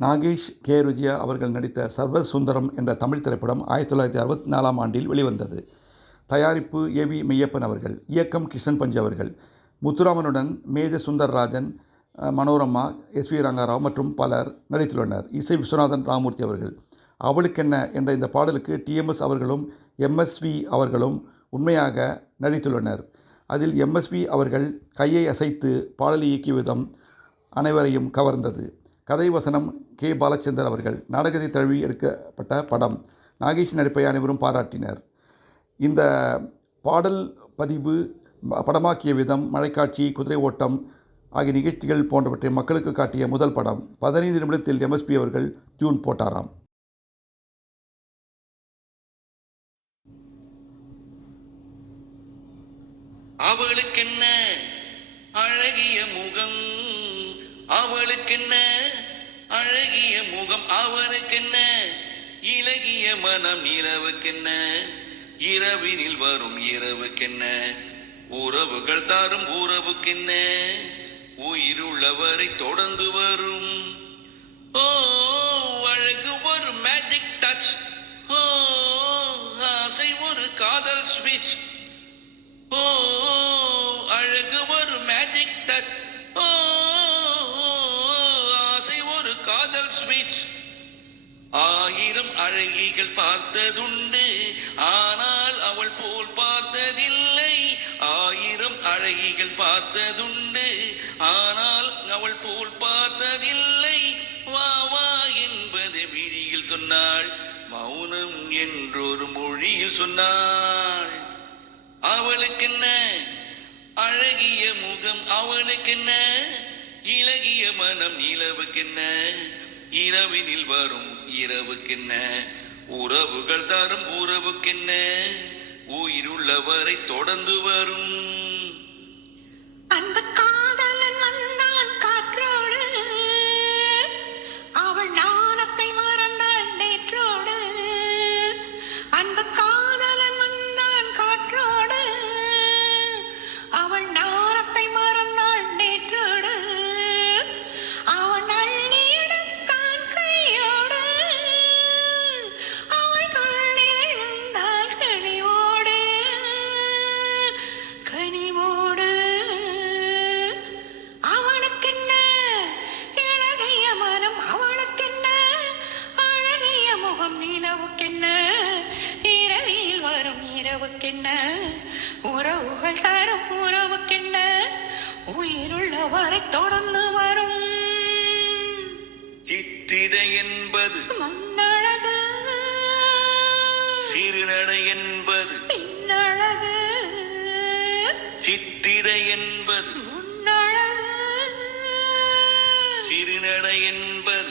Nagesh K. ருஜியா அவர்கள் நடித்த சர்வசுந்தரம் என்ற தமிழ் திரைப்படம் 1964ஆம் ஆண்டில் வெளிவந்தது. தயாரிப்பு ஏ.வி. மெய்யப்பன் அவர்கள், இயக்கம் கிருஷ்ணன் பஞ்சு அவர்கள். முத்துராமனுடன் மேஜர் சுந்தரராஜன், மனோரமா, எஸ்.வி. ரங்கராவ் மற்றும் பலர் நடித்துள்ளனர். இசை விஸ்வநாதன் ராமூர்த்தி அவர்கள். அவளுக்கென்ன என்ற இந்த பாடலுக்கு டி.எம்.எஸ். அவர்களும் எம்.எஸ்.வி. அவர்களும் உண்மையாக நடித்துள்ளனர். அதில் எம்.எஸ்.வி. அவர்கள் கையை அசைத்து பாடலை இயக்கிய விதம் அனைவரையும் கவர்ந்தது. கதை வசனம் கே. பாலச்சந்தர் அவர்கள். நாடகத்தை தழுவி எடுக்கப்பட்ட படம். நாகேஷ் நடிப்பை அனைவரும் பாராட்டினர். இந்த பாடல் பதிவு, படமாக்கிய விதம், மழைக்காட்சி, குதிரை ஓட்டம் ஆகிய நிகழ்ச்சிகள் போன்றவற்றை மக்களுக்கு காட்டிய முதல் படம். 15 நிமிடத்தில் எம்.எஸ்.பி. அவர்கள் டியூன் போட்டாராம். அவளுக்கென்ன அழகிய முகம், அவளுக்கென்ன அழகிய முகம், அவனுக்கென்ன இலகிய மனம், நிலவுக்கென்ன இரவினில் வரும் இரவுக்கென்ன உறவுகள் தரும் உறவுக்கென்ன உயிருள்ளவரை தொடர்ந்து வரும். ஓ அழகு ஒரு மேஜிக் டச், ஓ ஆசை ஒரு காதல் ஸ்விட்ச், ஓ அழகு ஒரு மேஜிக் டச், ஓ ஆசை ஒரு காதல் ஸ்விட்ச். 1000 அழகிகள் பார்த்ததுண்டு, ஆனால் அவள் போல் பார்த்ததில்லை. 1000 அழகிகள் பார்த்ததுண்டு, ஆனால் அவள் போல் பார்த்ததில்லை. வா வா என்பது விழியில் சொன்னாள், மௌனம் என்றொரு மொழியில் சொன்னாள். அவளுக்கென்ன அழகிய முகம், அவனுக்கென்ன இலகிய மனம், நிலவுக்கென்ன இரவினில் வரும் இரவுக்கென்ன உறவுகள் தரும் உறவுக்கென்ன உயிருள்ளவரை தொடர்ந்து வரும். அன்பு காதலன் வந்தான் காற்றோடு, அவள் நாணத்தை மறந்தாள் நேற்றோடு. அன்பு காதலன் வந்தான் காற்றோடு, அவள் நாணத்தை மறந்தாள் நேற்றோடு. அவன் அள்ளி எடுத்தான் கையோடு, அவள் துள்ளி விழுந்தாள் கனிவோடு கனிவோடு. அவனுக்கென்ன இளகிய மனம், அவளுக்கென்ன அழகிய முகம், நிலவுக்கென்ன இரவில் வரும் இரவுக்கென்ன உறவுகள் தரும் உறவுக்கென்ன உயிருள்ளவரை தொடர்ந்து வரும். சிற்றிடை என்பது மண்ணழகு, சிறுநடை என்பது பின்னழகு, சிற்றிடை என்பது முன்னழகு, சிறுநடை என்பது